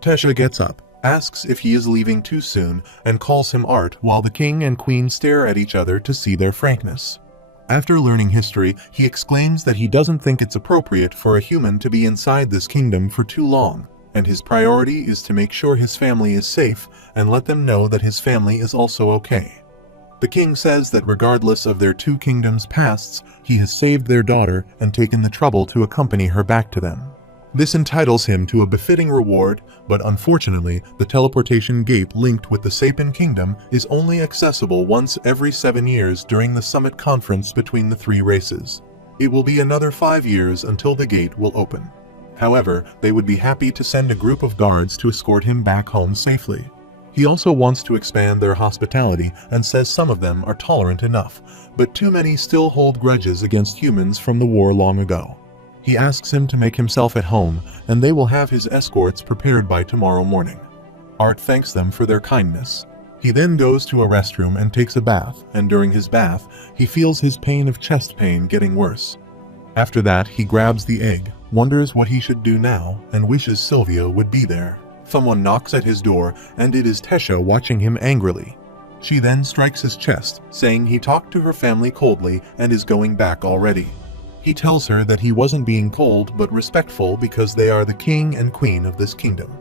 Tesha gets up, asks if he is leaving too soon, and calls him Art while the king and queen stare at each other to see their frankness. After learning history, he exclaims that he doesn't think it's appropriate for a human to be inside this kingdom for too long, and his priority is to make sure his family is safe and let them know that his family is also okay. The king says that regardless of their two kingdoms' pasts, he has saved their daughter and taken the trouble to accompany her back to them. This entitles him to a befitting reward, but unfortunately, the teleportation gate linked with the Sapin Kingdom is only accessible once every 7 years during the summit conference between the three races. It will be another 5 years until the gate will open. However, they would be happy to send a group of guards to escort him back home safely. He also wants to expand their hospitality and says some of them are tolerant enough, but too many still hold grudges against humans from the war long ago. He asks him to make himself at home, and they will have his escorts prepared by tomorrow morning. Art thanks them for their kindness. He then goes to a restroom and takes a bath, and during his bath, he feels his pain of chest pain getting worse. After that, he grabs the egg, wonders what he should do now, and wishes Sylvia would be there. Someone knocks at his door, and it is Tesha watching him angrily. She then strikes his chest, saying he talked to her family coldly and is going back already. He tells her that he wasn't being cold but respectful because they are the king and queen of this kingdom.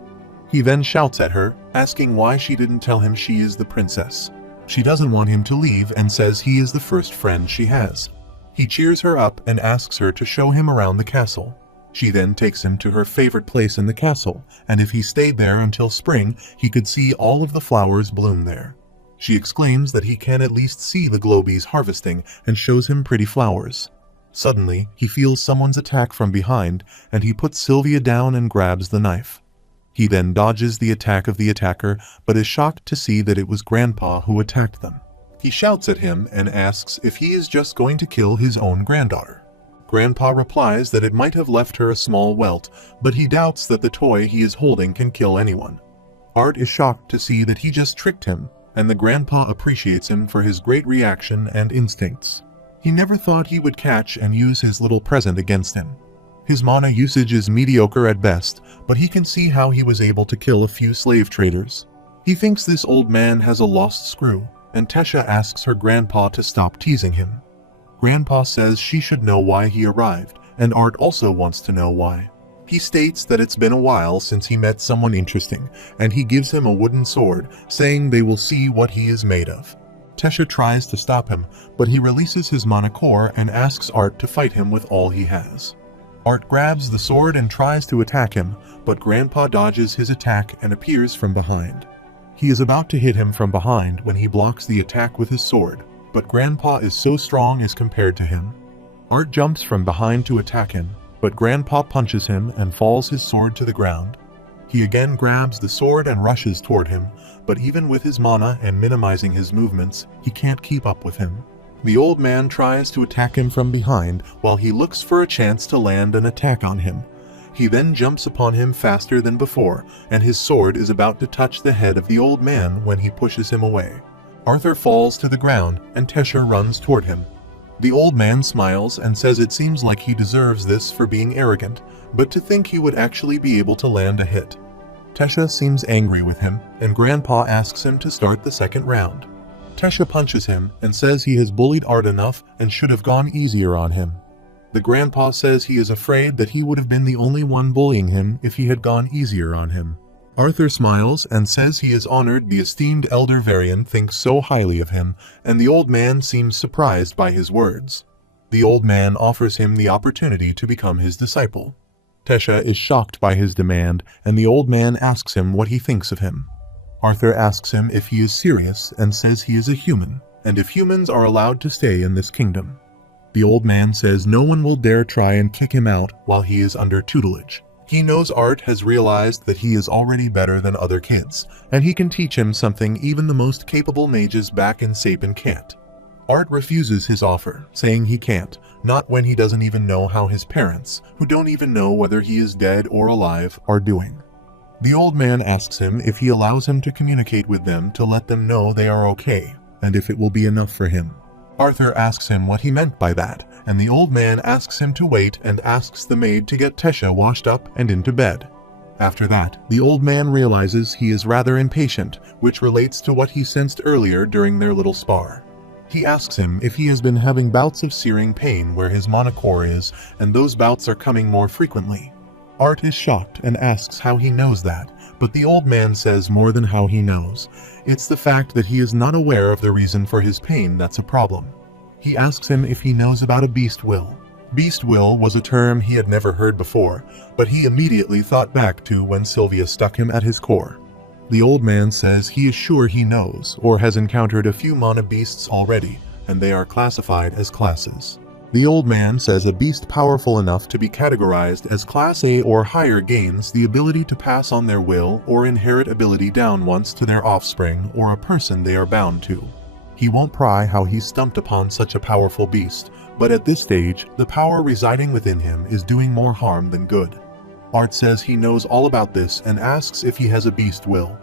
He then shouts at her, asking why she didn't tell him she is the princess. She doesn't want him to leave and says he is the first friend she has. He cheers her up and asks her to show him around the castle. She then takes him to her favorite place in the castle, and if he stayed there until spring, he could see all of the flowers bloom there. She exclaims that he can at least see the globies harvesting and shows him pretty flowers. Suddenly, he feels someone's attack from behind, and he puts Sylvia down and grabs the knife. He then dodges the attack of the attacker, but is shocked to see that it was Grandpa who attacked them. He shouts at him and asks if he is just going to kill his own granddaughter. Grandpa replies that it might have left her a small welt, but he doubts that the toy he is holding can kill anyone. Art is shocked to see that he just tricked him, and the grandpa appreciates him for his great reaction and instincts. He never thought he would catch and use his little present against him. His mana usage is mediocre at best, but he can see how he was able to kill a few slave traders. He thinks this old man has a lost screw, and Tesha asks her grandpa to stop teasing him. Grandpa says she should know why he arrived, and Art also wants to know why. He states that it's been a while since he met someone interesting, and he gives him a wooden sword, saying they will see what he is made of. Tesha tries to stop him, but he releases his mana core and asks Art to fight him with all he has. Art grabs the sword and tries to attack him, but Grandpa dodges his attack and appears from behind. He is about to hit him from behind when he blocks the attack with his sword, but Grandpa is so strong as compared to him. Art jumps from behind to attack him, but Grandpa punches him and falls his sword to the ground. He again grabs the sword and rushes toward him, but even with his mana and minimizing his movements, he can't keep up with him. The old man tries to attack him from behind while he looks for a chance to land an attack on him. He then jumps upon him faster than before, and his sword is about to touch the head of the old man when he pushes him away. Arthur falls to the ground and Tesha runs toward him. The old man smiles and says it seems like he deserves this for being arrogant, but to think he would actually be able to land a hit. Tesha seems angry with him, and Grandpa asks him to start the second round. Tesha punches him and says he has bullied Art enough and should have gone easier on him. The Grandpa says he is afraid that he would have been the only one bullying him if he had gone easier on him. Arthur smiles and says he is honored the esteemed Elder Varian thinks so highly of him, and the old man seems surprised by his words. The old man offers him the opportunity to become his disciple. Tesha is shocked by his demand, and the old man asks him what he thinks of him. Arthur asks him if he is serious and says he is a human, and if humans are allowed to stay in this kingdom. The old man says no one will dare try and kick him out while he is under tutelage. He knows Art has realized that he is already better than other kids, and he can teach him something even the most capable mages back in Sapin can't. Art refuses his offer, saying he can't, not when he doesn't even know how his parents, who don't even know whether he is dead or alive, are doing. The old man asks him if he allows him to communicate with them to let them know they are okay, and if it will be enough for him. Arthur asks him what he meant by that, and the old man asks him to wait and asks the maid to get Tesha washed up and into bed. After that, the old man realizes he is rather impatient, which relates to what he sensed earlier during their little spar. He asks him if he has been having bouts of searing pain where his monocore is, and those bouts are coming more frequently. Art is shocked and asks how he knows that, but the old man says more than how he knows. It's the fact that he is not aware of the reason for his pain that's a problem. He asks him if he knows about a beast will. Beast will was a term he had never heard before, but he immediately thought back to when Sylvia stuck him at his core. The old man says he is sure he knows, or has encountered a few mana beasts already, and they are classified as classes. The old man says a beast powerful enough to be categorized as Class A or higher gains the ability to pass on their will or inherit ability down once to their offspring or a person they are bound to. He won't pry how he stumped upon such a powerful beast, but at this stage, the power residing within him is doing more harm than good. Art says he knows all about this and asks if he has a beast will.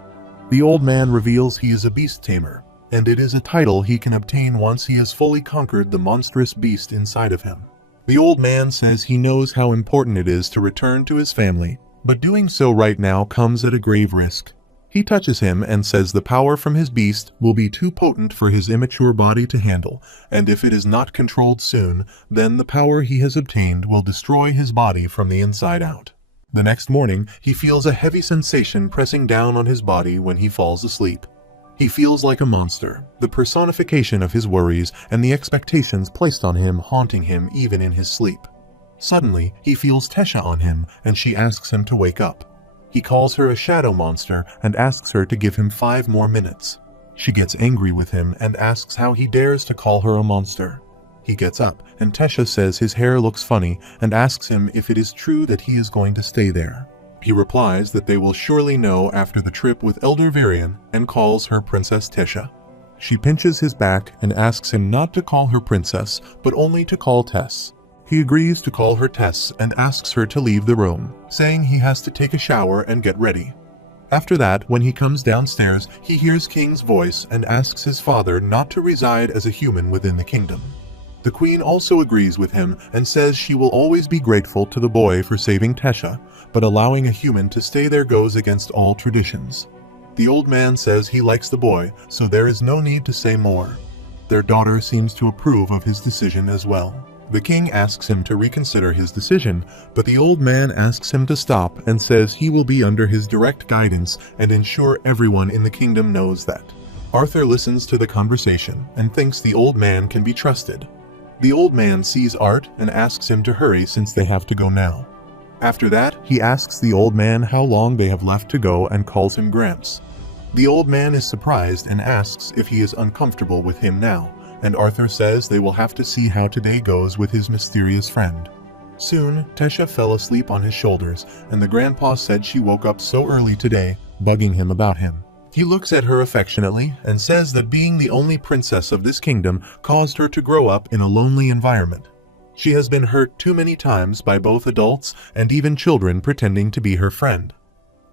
The old man reveals he is a beast tamer, and it is a title he can obtain once he has fully conquered the monstrous beast inside of him. The old man says he knows how important it is to return to his family, but doing so right now comes at a grave risk. He touches him and says the power from his beast will be too potent for his immature body to handle, and if it is not controlled soon, then the power he has obtained will destroy his body from the inside out. The next morning, he feels a heavy sensation pressing down on his body when he falls asleep. He feels like a monster, the personification of his worries and the expectations placed on him haunting him even in his sleep. Suddenly, he feels Tesha on him and she asks him to wake up. He calls her a shadow monster and asks her to give him 5 more minutes. She gets angry with him and asks how he dares to call her a monster. He gets up, and Tesha says his hair looks funny and asks him if it is true that he is going to stay there. He replies that they will surely know after the trip with Elder Varian and calls her Princess Tesha. She pinches his back and asks him not to call her princess, but only to call Tess. He agrees to call her Tess and asks her to leave the room, saying he has to take a shower and get ready. After that, when he comes downstairs, he hears King's voice and asks his father not to reside as a human within the kingdom. The queen also agrees with him and says she will always be grateful to the boy for saving Tesha, but allowing a human to stay there goes against all traditions. The old man says he likes the boy, so there is no need to say more. Their daughter seems to approve of his decision as well. The king asks him to reconsider his decision, but the old man asks him to stop and says he will be under his direct guidance and ensure everyone in the kingdom knows that. Arthur listens to the conversation and thinks the old man can be trusted. The old man sees Art and asks him to hurry since they have to go now. After that, he asks the old man how long they have left to go and calls him Gramps. The old man is surprised and asks if he is uncomfortable with him now, and Arthur says they will have to see how today goes with his mysterious friend. Soon, Tesha fell asleep on his shoulders, and the grandpa said she woke up so early today, bugging him about him. He looks at her affectionately and says that being the only princess of this kingdom caused her to grow up in a lonely environment. She has been hurt too many times by both adults and even children pretending to be her friend.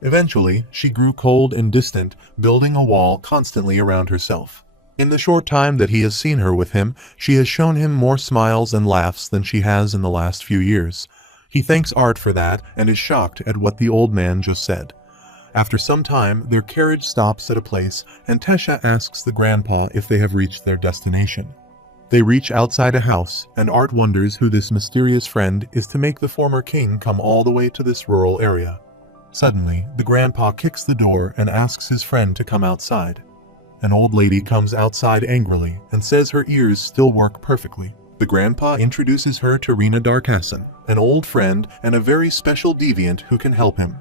Eventually, she grew cold and distant, building a wall constantly around herself. In the short time that he has seen her with him, she has shown him more smiles and laughs than she has in the last few years. He thanks Art for that and is shocked at what the old man just said. After some time, their carriage stops at a place, and Tesha asks the grandpa if they have reached their destination. They reach outside a house, and Art wonders who this mysterious friend is to make the former king come all the way to this rural area. Suddenly, the grandpa kicks the door and asks his friend to come outside. An old lady comes outside angrily and says her ears still work perfectly. The grandpa introduces her to Rena Darkasson, an old friend and a very special deviant who can help him.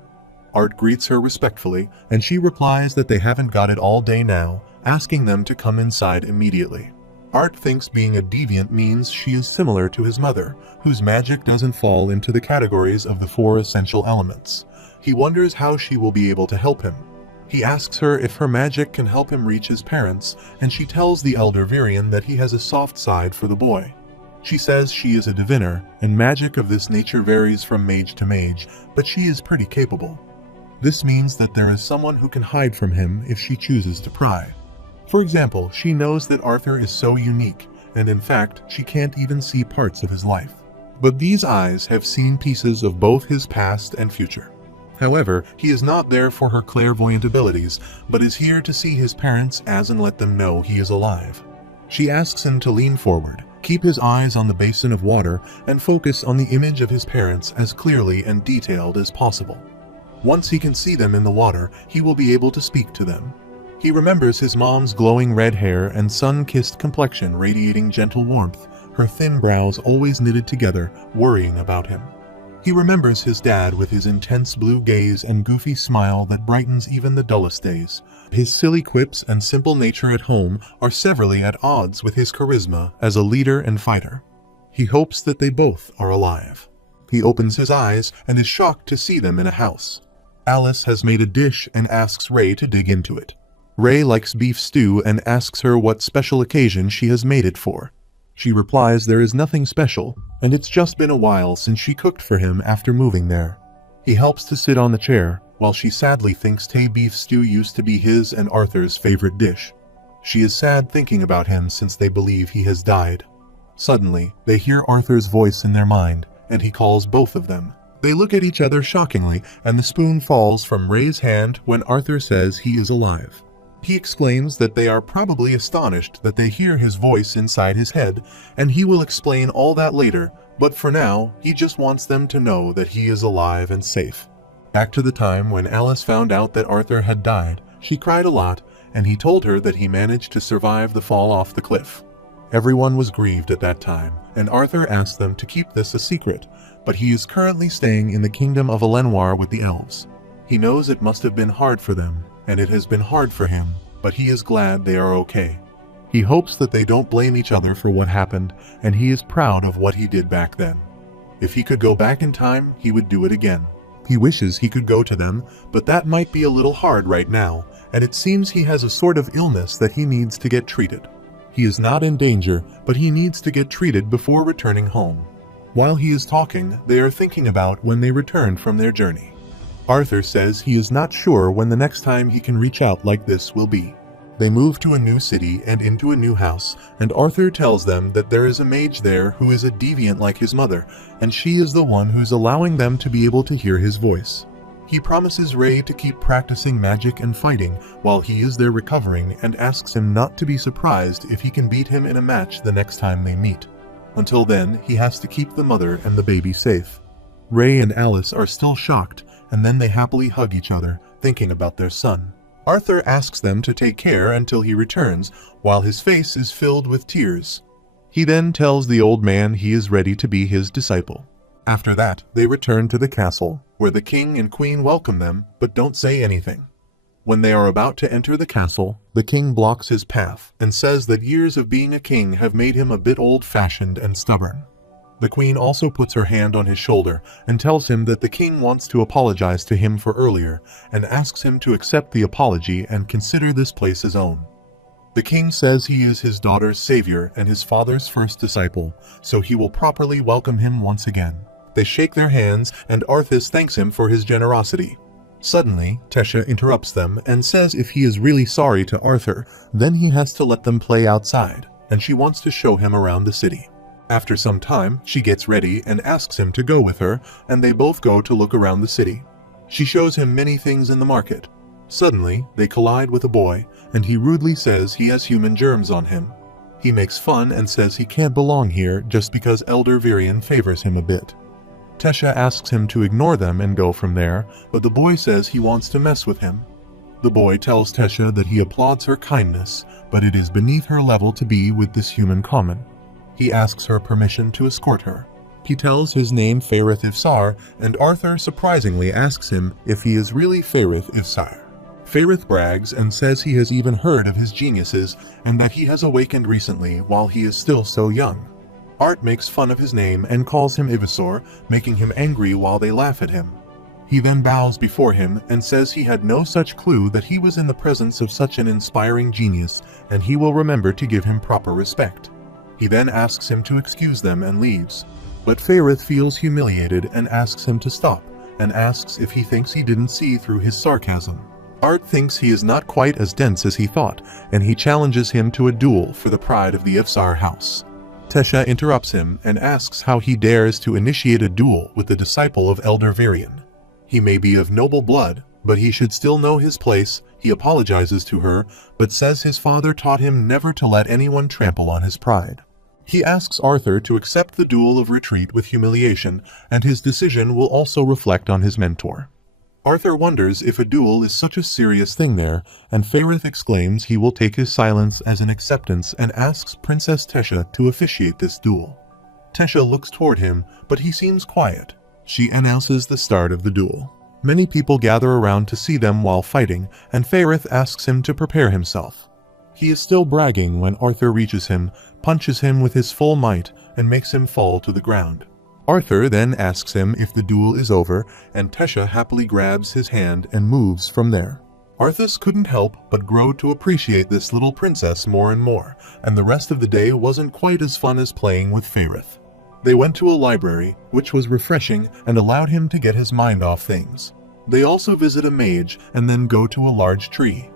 Art greets her respectfully, and she replies that they haven't got it all day now, asking them to come inside immediately. Art thinks being a deviant means she is similar to his mother, whose magic doesn't fall into the categories of the 4 essential elements. He wonders how she will be able to help him. He asks her if her magic can help him reach his parents, and she tells the Elder Varian that he has a soft side for the boy. She says she is a diviner, and magic of this nature varies from mage to mage, but she is pretty capable. This means that there is someone who can hide from him if she chooses to pry. For example, she knows that Arthur is so unique, and in fact, she can't even see parts of his life. But these eyes have seen pieces of both his past and future. However, he is not there for her clairvoyant abilities, but is here to see his parents as and let them know he is alive. She asks him to lean forward, keep his eyes on the basin of water, and focus on the image of his parents as clearly and detailed as possible. Once he can see them in the water, he will be able to speak to them. He remembers his mom's glowing red hair and sun-kissed complexion radiating gentle warmth, her thin brows always knitted together, worrying about him. He remembers his dad with his intense blue gaze and goofy smile that brightens even the dullest days. His silly quips and simple nature at home are severally at odds with his charisma as a leader and fighter. He hopes that they both are alive. He opens his eyes and is shocked to see them in a house. Alice has made a dish and asks Ray to dig into it. Ray likes beef stew and asks her what special occasion she has made it for. She replies there is nothing special, and it's just been a while since she cooked for him after moving there. He helps to sit on the chair, while she sadly thinks Tay beef stew used to be his and Arthur's favorite dish. She is sad thinking about him since they believe he has died. Suddenly, they hear Arthur's voice in their mind, and he calls both of them. They look at each other shockingly, and the spoon falls from Ray's hand when Arthur says he is alive. He explains that they are probably astonished that they hear his voice inside his head, and he will explain all that later, but for now, he just wants them to know that he is alive and safe. Back to the time when Alice found out that Arthur had died, she cried a lot, and he told her that he managed to survive the fall off the cliff. Everyone was grieved at that time, and Arthur asked them to keep this a secret, but he is currently staying in the kingdom of Elenoir with the elves. He knows it must have been hard for them, and it has been hard for him, but he is glad they are okay. He hopes that they don't blame each other for what happened, and he is proud of what he did back then. If he could go back in time, he would do it again. He wishes he could go to them, but that might be a little hard right now, and it seems he has a sort of illness that he needs to get treated. He is not in danger, but he needs to get treated before returning home. While he is talking, they are thinking about when they return from their journey. Arthur says he is not sure when the next time he can reach out like this will be. They move to a new city and into a new house, and Arthur tells them that there is a mage there who is a deviant like his mother, and she is the one who's allowing them to be able to hear his voice. He promises Ray to keep practicing magic and fighting while he is there recovering, and asks him not to be surprised if he can beat him in a match the next time they meet. Until then, he has to keep the mother and the baby safe. Ray and Alice are still shocked, and then they happily hug each other, thinking about their son. Arthur asks them to take care until he returns, while his face is filled with tears. He then tells the old man he is ready to be his disciple. After that, they return to the castle, where the king and queen welcome them, but don't say anything. When they are about to enter the castle, the king blocks his path and says that years of being a king have made him a bit old-fashioned and stubborn. The queen also puts her hand on his shoulder and tells him that the king wants to apologize to him for earlier, and asks him to accept the apology and consider this place his own. The king says he is his daughter's savior and his father's first disciple, so he will properly welcome him once again. They shake their hands, and Arthas thanks him for his generosity. Suddenly, Tesha interrupts them and says if he is really sorry to Arthur, then he has to let them play outside, and she wants to show him around the city. After some time, she gets ready and asks him to go with her, and they both go to look around the city. She shows him many things in the market. Suddenly, they collide with a boy, and he rudely says he has human germs on him. He makes fun and says he can't belong here just because Elder Virion favors him a bit. Tesha asks him to ignore them and go from there, but the boy says he wants to mess with him. The boy tells Tesha that he applauds her kindness, but it is beneath her level to be with this human common. He asks her permission to escort her. He tells his name Faerith Ifsar, and Arthur surprisingly asks him if he is really Faerith Ifsar. Faerith brags and says he has even heard of his geniuses and that he has awakened recently while he is still so young. Art makes fun of his name and calls him Ivisor, making him angry while they laugh at him. He then bows before him and says he had no such clue that he was in the presence of such an inspiring genius, and he will remember to give him proper respect. He then asks him to excuse them and leaves. But Faerith feels humiliated and asks him to stop, and asks if he thinks he didn't see through his sarcasm. Art thinks he is not quite as dense as he thought, and he challenges him to a duel for the pride of the Ifsar house. Tesha interrupts him and asks how he dares to initiate a duel with the disciple of Elder Virion. He may be of noble blood, but he should still know his place. He apologizes to her, but says his father taught him never to let anyone trample on his pride. He asks Arthur to accept the duel of retreat with humiliation, and his decision will also reflect on his mentor. Arthur wonders if a duel is such a serious thing there, and Faerith exclaims he will take his silence as an acceptance and asks Princess Tesha to officiate this duel. Tesha looks toward him, but he seems quiet. She announces the start of the duel. Many people gather around to see them while fighting, and Faerith asks him to prepare himself. He is still bragging when Arthur reaches him, punches him with his full might, and makes him fall to the ground. Arthur then asks him if the duel is over, and Tesha happily grabs his hand and moves from there. Arthas couldn't help but grow to appreciate this little princess more and more, and the rest of the day wasn't quite as fun as playing with Faerith. They went to a library, which was refreshing and allowed him to get his mind off things. They also visit a mage and then go to a large tree.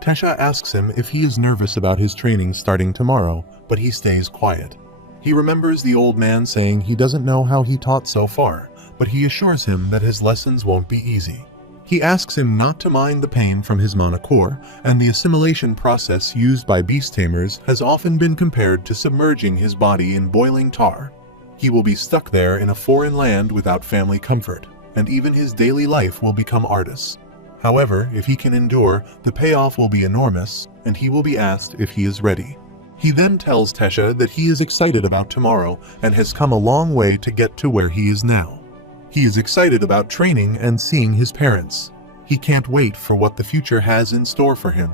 Tesha asks him if he is nervous about his training starting tomorrow, but he stays quiet. He remembers the old man saying he doesn't know how he taught so far, but he assures him that his lessons won't be easy. He asks him not to mind the pain from his mana core, and the assimilation process used by beast tamers has often been compared to submerging his body in boiling tar. He will be stuck there in a foreign land without family comfort, and even his daily life will become arduous. However, if he can endure, the payoff will be enormous, and he will be asked if he is ready. He then tells Tesha that he is excited about tomorrow and has come a long way to get to where he is now. He is excited about training and seeing his parents. He can't wait for what the future has in store for him.